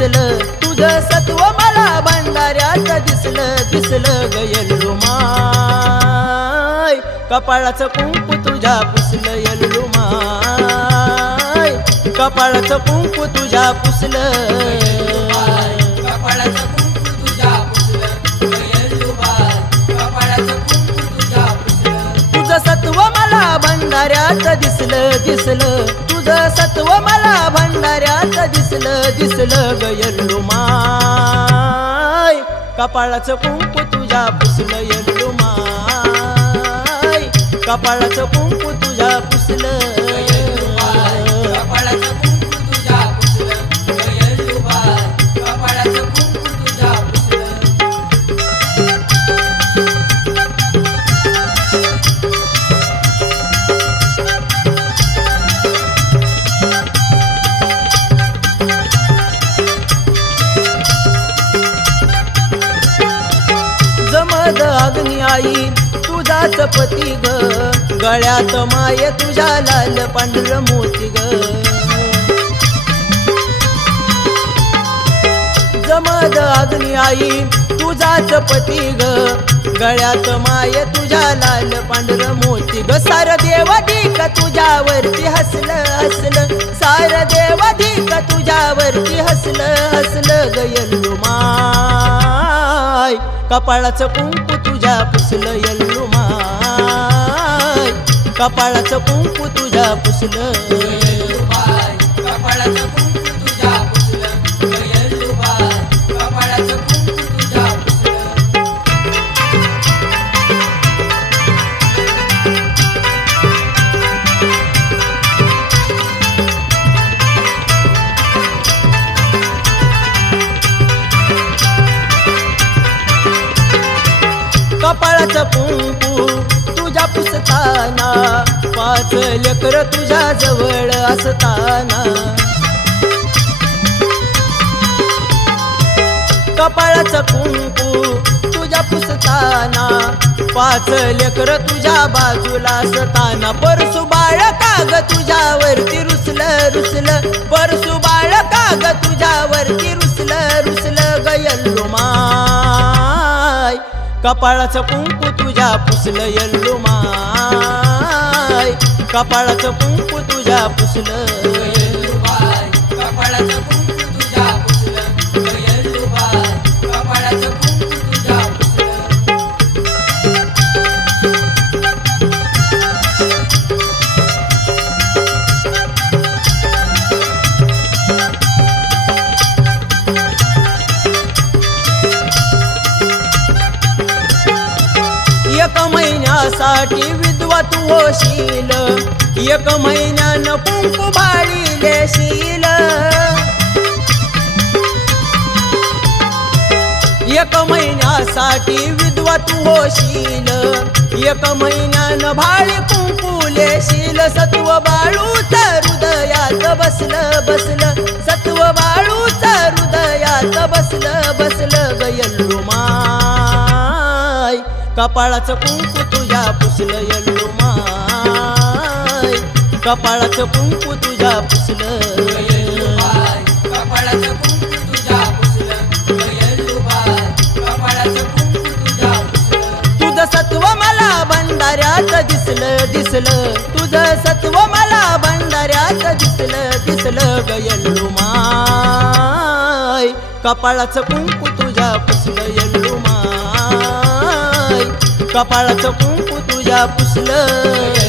तुझं सत्व मला भंडाऱ्यात दिसलं दिसलं गयल्लू माय. कपाळाचं कुंकू तुझ्या पुसलं यल्लू माय. कपाळाचं कुंकू तुझ्या पुसलं. कपाळाचं कुंकू तुझ्या पुसलं. तुझं सत्व मला भंडाऱ्यात दिसलं दिसलं. तुझं सत्व मला भंडाऱ्यात दिसलं दिसलं गयल्लू माय. कपाळाचं कुंकू तुझ्या पुसलं यल्लू माय. कपाळाचं कुंकू तुझ्या पुसलं जमद अग्नी आई तुझाच पती ग. गळ्यात माय तुझ्या लाल पांढर मोती ग. जमद अग्नी आई तुझाच पती ग. गळ्यात माय तुझ्या लाल पांढर मोती ग. सार देवाधिक तुझ्यावरती हसलं हसलं. सार देवाधिक तुझ्यावरती हसलं हसलं गयल्लू माय कपाळाचं कुंकू तुझ्या पुसलं यल्लू माय. कपाळाचं कुंकू तुझ्या पुसलं कपाळाचं कुंकू कपाळाचं कुंकू तुझ्या पुसताना. पाच लेकर तुझ्या जवळ असताना. कपाळाचं कुंकू तुझ्या पुसताना. पाच लेकर तुझ्या बाजूला असताना. परसू बाळ काग तुझ्यावरती रुसलं रुसलं. परसू बाळ काग तुझ्यावरती रुसलं. कपाळाचं कुंकू तुझ्या पुसलं यल्लू माय. कपाळाचं कुंकू तुझ्या पुसलं साठी विधवा तू होशील. एक महिन्यान कुंकू भाळी लेशील एक महिन्यासाठी विधवा तू होशील. एक महिन्यान भाळी कुंकू लेशील. सत्व बाळूच हृदयात बसलं बसलं. सत्व बाळूच हृदयात बसलं बसलं. गयल्लू कपाळाचं कुंकू तुझ्या पुसलं यल्लू माय. कपाळाचं कुंकू तुझ्या पुसलं कपाळाचं तुझं सत्व मला भंडाऱ्यात दिसलं दिसलं. तुझं सत्व मला भंडाऱ्यात दिसलं दिसलं गयल्लू माय. कपाळाचं कुंकू तुझ्या पुसलं कपाळाचं कुंकू तुझ्या पुसलं.